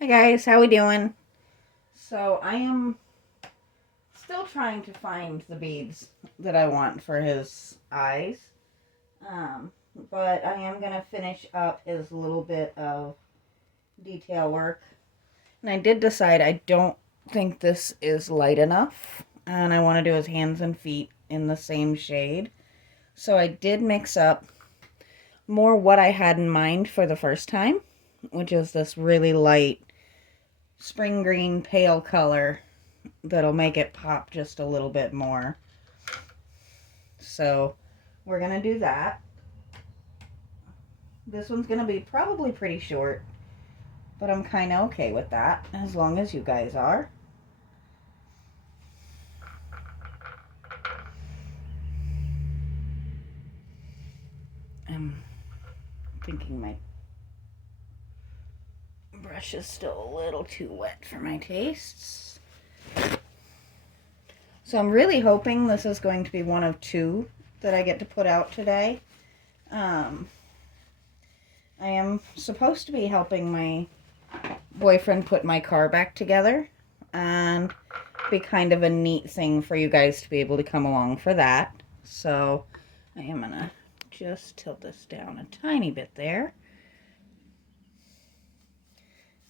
Hi guys, how we doing? So I am still trying to find the beads that I want for his eyes. Um, but I am gonna finish up his little bit of detail work. And I did decide I don't think this is light enough, and I want to do his hands and feet in the same shade. So I did mix up more what I had in mind for the first time, which is this really light spring green pale color that'll make it pop just a little bit more. So we're going to do that. This one's going to be probably pretty short, but I'm kind of okay with that as long as you guys are. I'm thinking my brush is still a little too wet for my tastes. So I'm really hoping this is going to be one of two that I get to put out today. I am supposed to be helping my boyfriend put my car back together, and be kind of a neat thing for you guys to be able to come along for that. So I am gonna just tilt this down a tiny bit there.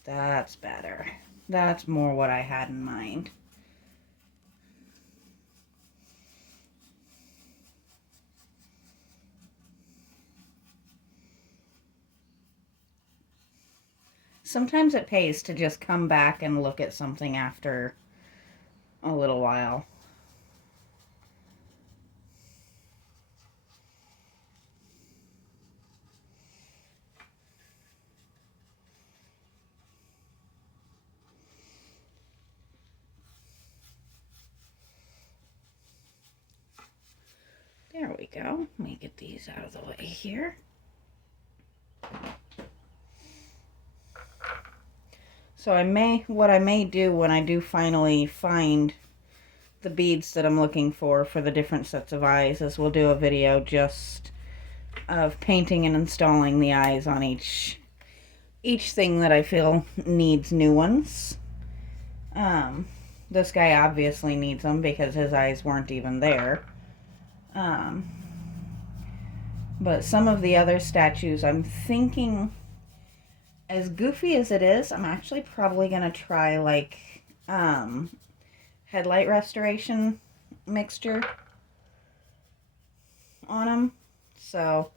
That's better. That's more what I had in mind. Sometimes it pays to just come back and look at something after a little while. There we go. Let me get these out of the way here. So what I may do when I do finally find the beads that I'm looking for the different sets of eyes is we'll do a video just of painting and installing the eyes on each thing that I feel needs new ones. This guy obviously needs them because his eyes weren't even there. Um, but some of the other statues, I'm thinking, as goofy as it is, I'm actually probably gonna try like headlight restoration mixture on them. So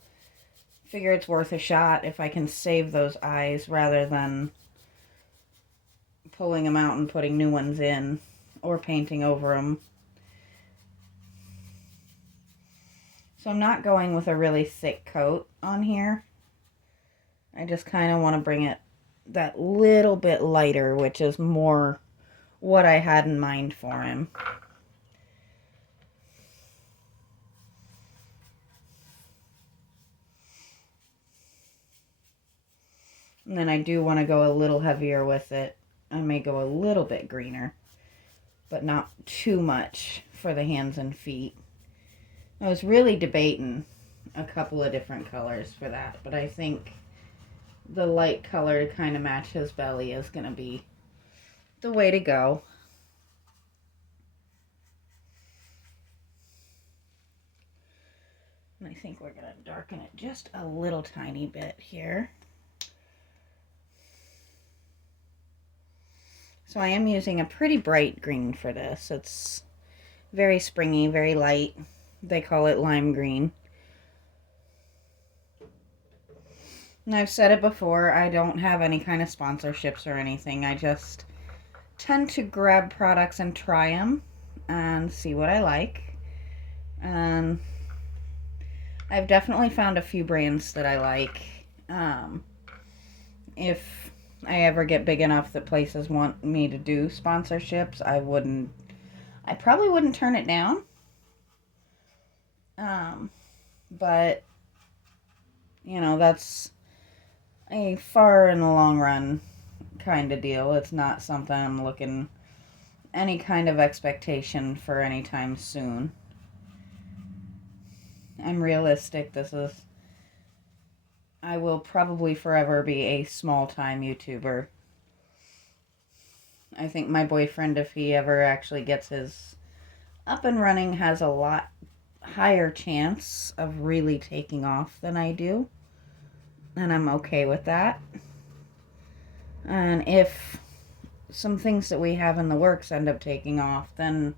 figure it's worth a shot if I can save those eyes rather than pulling them out and putting new ones in or painting over them. So I'm not going with a really thick coat on here. I just kind of want to bring it that little bit lighter, which is more what I had in mind for him. And then I do want to go a little heavier with it. I may go a little bit greener, but not too much for the hands and feet. I was really debating a couple of different colors for that, but I think the light color to kind of match his belly is going to be the way to go. And I think we're going to darken it just a little tiny bit here. So I am using a pretty bright green for this. It's very springy, very light. They call it lime green. And I've said it before, I don't have any kind of sponsorships or anything. I just tend to grab products and try them and see what I like. And I've definitely found a few brands that I like. If I ever get big enough that places want me to do sponsorships, I probably wouldn't turn it down. But, that's a far in the long run kind of deal. It's not something I'm looking any kind of expectation for anytime soon. I'm realistic. I will probably forever be a small time YouTuber. I think my boyfriend, if he ever actually gets his up and running, has a lot higher chance of really taking off than I do. And I'm okay with that. And if some things that we have in the works end up taking off, then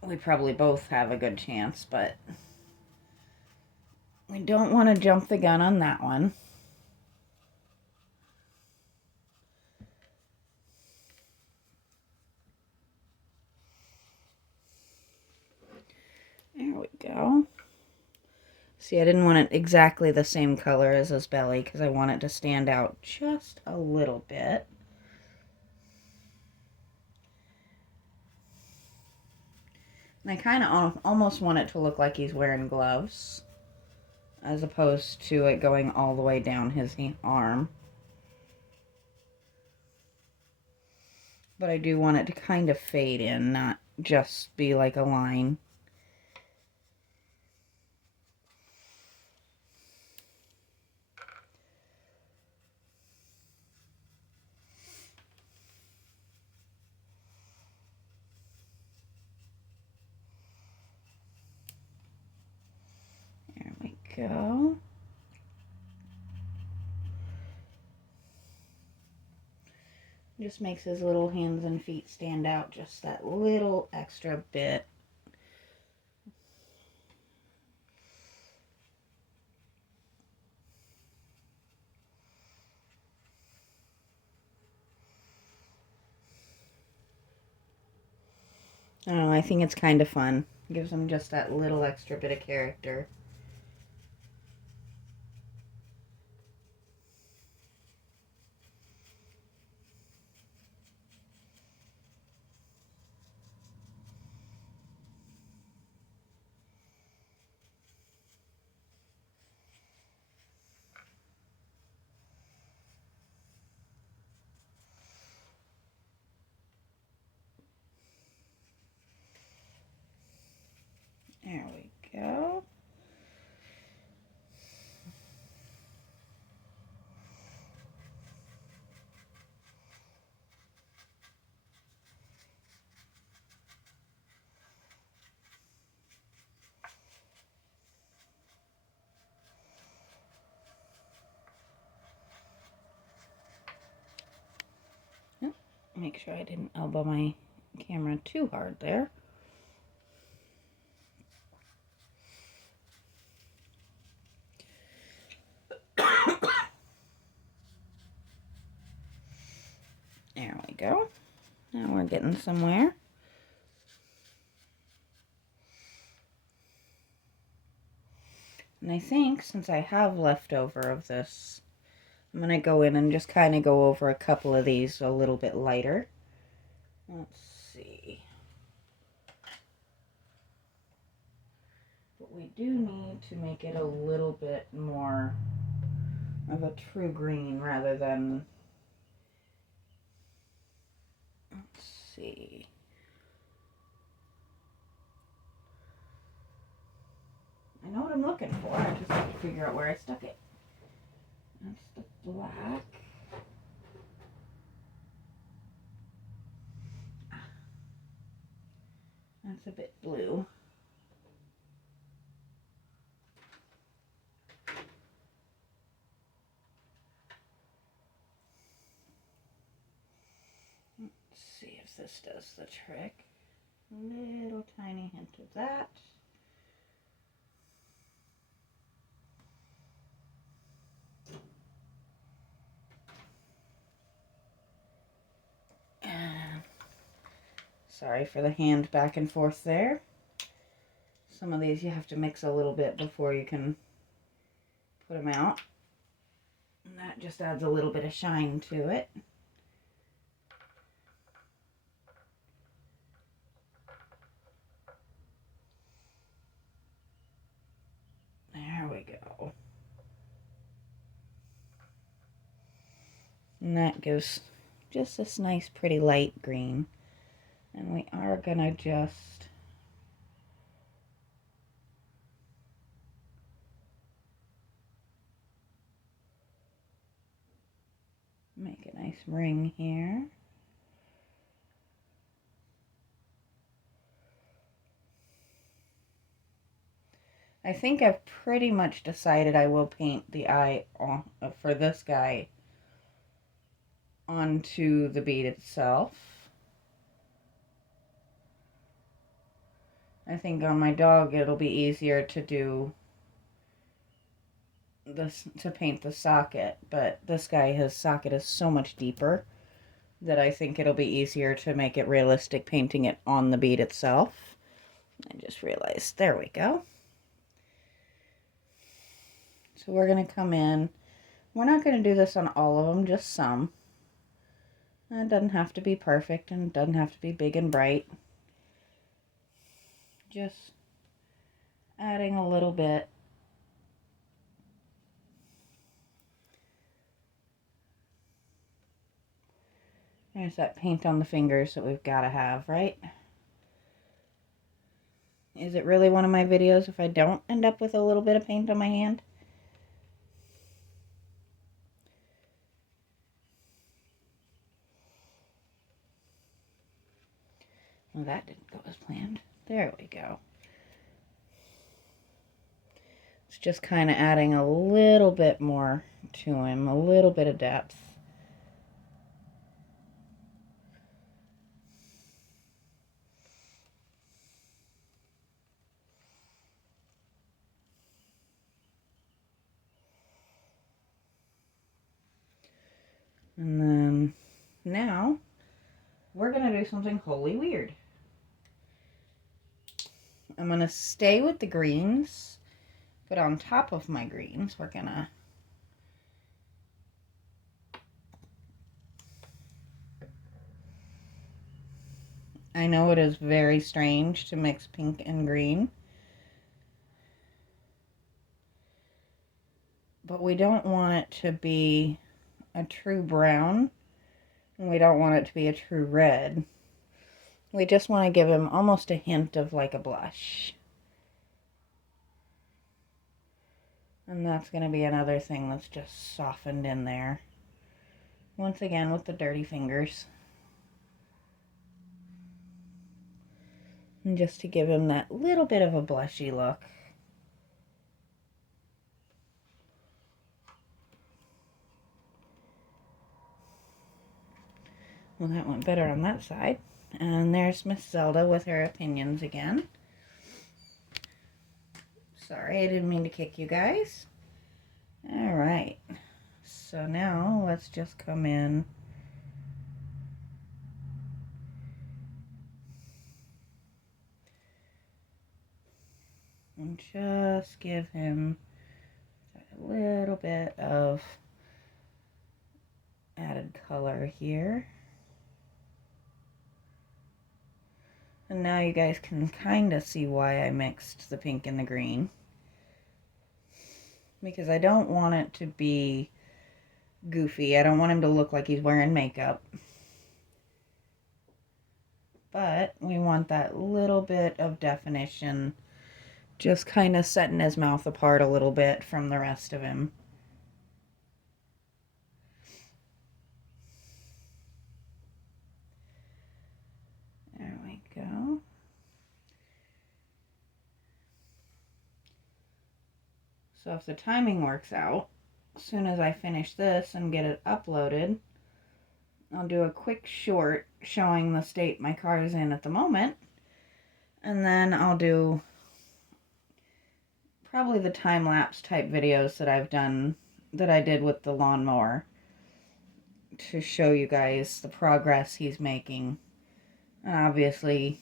we probably both have a good chance. But we don't want to jump the gun on that one. There we go. See, I didn't want it exactly the same color as his belly because I want it to stand out just a little bit. And I kind of almost want it to look like he's wearing gloves, as opposed to it going all the way down his arm. But I do want it to kind of fade in, not just be like a line. There we go. Just makes his little hands and feet stand out just that little extra bit. I don't know, I think it's kind of fun. Gives him just that little extra bit of character. There we go. Make sure I didn't elbow my camera too hard there. There we go. Now we're getting somewhere. And I think since I have leftover of this, I'm going to go in and just kind of go over a couple of these a little bit lighter. Let's see. But we do need to make it a little bit more of a true green rather than, let's see. I know what I'm looking for, I just have to figure out where I stuck it. That's the black. That's a bit blue. Let's see if this does the trick. A little tiny hint of that. Sorry for the hand back and forth there. Some of these you have to mix a little bit before you can put them out. And that just adds a little bit of shine to it. There we go. And that gives just this nice pretty light green. And we are gonna just make a nice ring here. I think I've pretty much decided I will paint the eye for this guy onto the bead itself. I think on my dog it'll be easier to do this, to paint the socket, but this guy, his socket is so much deeper that I think it'll be easier to make it realistic painting it on the bead itself. I just realized, there we go. So we're going to come in. We're not going to do this on all of them, just some. It doesn't have to be perfect and it doesn't have to be big and bright. Just adding a little bit. There's that paint on the fingers that we've got to have, right? Is it really one of my videos if I don't end up with a little bit of paint on my hand? Well, that didn't go as planned. There we go. It's just kind of adding a little bit more to him, a little bit of depth. And then now we're going to do something wholly weird. I'm going to stay with the greens, but on top of my greens, we're going to I know it is very strange to mix pink and green, but we don't want it to be a true brown, and we don't want it to be a true red. We just want to give him almost a hint of like a blush. And that's going to be another thing that's just softened in there. Once again with the dirty fingers. And just to give him that little bit of a blushy look. Well, that went better on that side. And there's Miss Zelda with her opinions again. Sorry, I didn't mean to kick you guys. Alright. So now let's just come in and just give him a little bit of added color here. And now you guys can kind of see why I mixed the pink and the green. Because I don't want it to be goofy. I don't want him to look like he's wearing makeup. But we want that little bit of definition, just kind of setting his mouth apart a little bit from the rest of him. There we go. So if the timing works out, as soon as I finish this and get it uploaded, I'll do a quick short showing the state my car is in at the moment. And then I'll do probably the time-lapse type videos that I've done, that I did with the lawnmower, to show you guys the progress he's making. And obviously,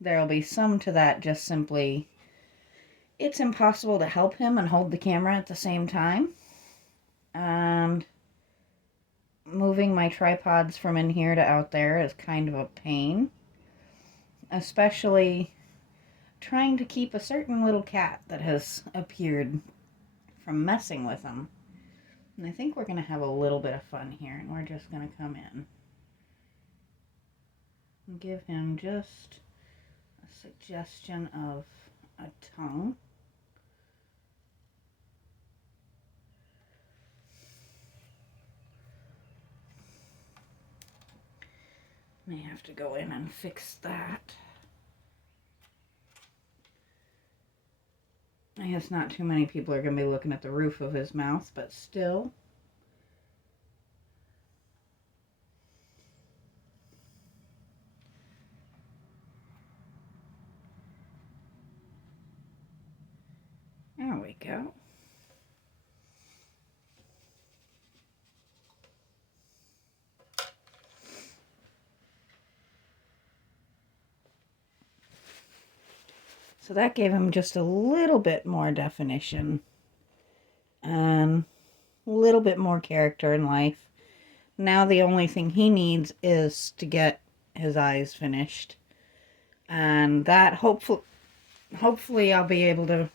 there'll be some to that just simply, it's impossible to help him and hold the camera at the same time. And moving my tripods from in here to out there is kind of a pain. Especially trying to keep a certain little cat that has appeared from messing with them. And I think we're going to have a little bit of fun here, and we're just going to come in and give him just a suggestion of a tongue. May have to go in and fix that. I guess not too many people are going to be looking at the roof of his mouth, but still. There we go. So that gave him just a little bit more definition and a little bit more character in life. Now the only thing he needs is to get his eyes finished. And that hopefully I'll be able to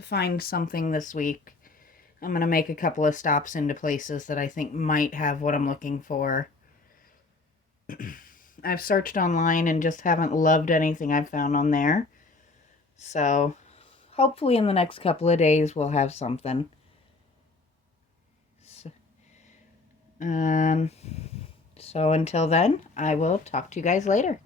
find something this week. I'm going to make a couple of stops into places that I think might have what I'm looking for. I've searched online and just haven't loved anything I've found on there. So hopefully in the next couple of days we'll have something. So until then, I will talk to you guys later.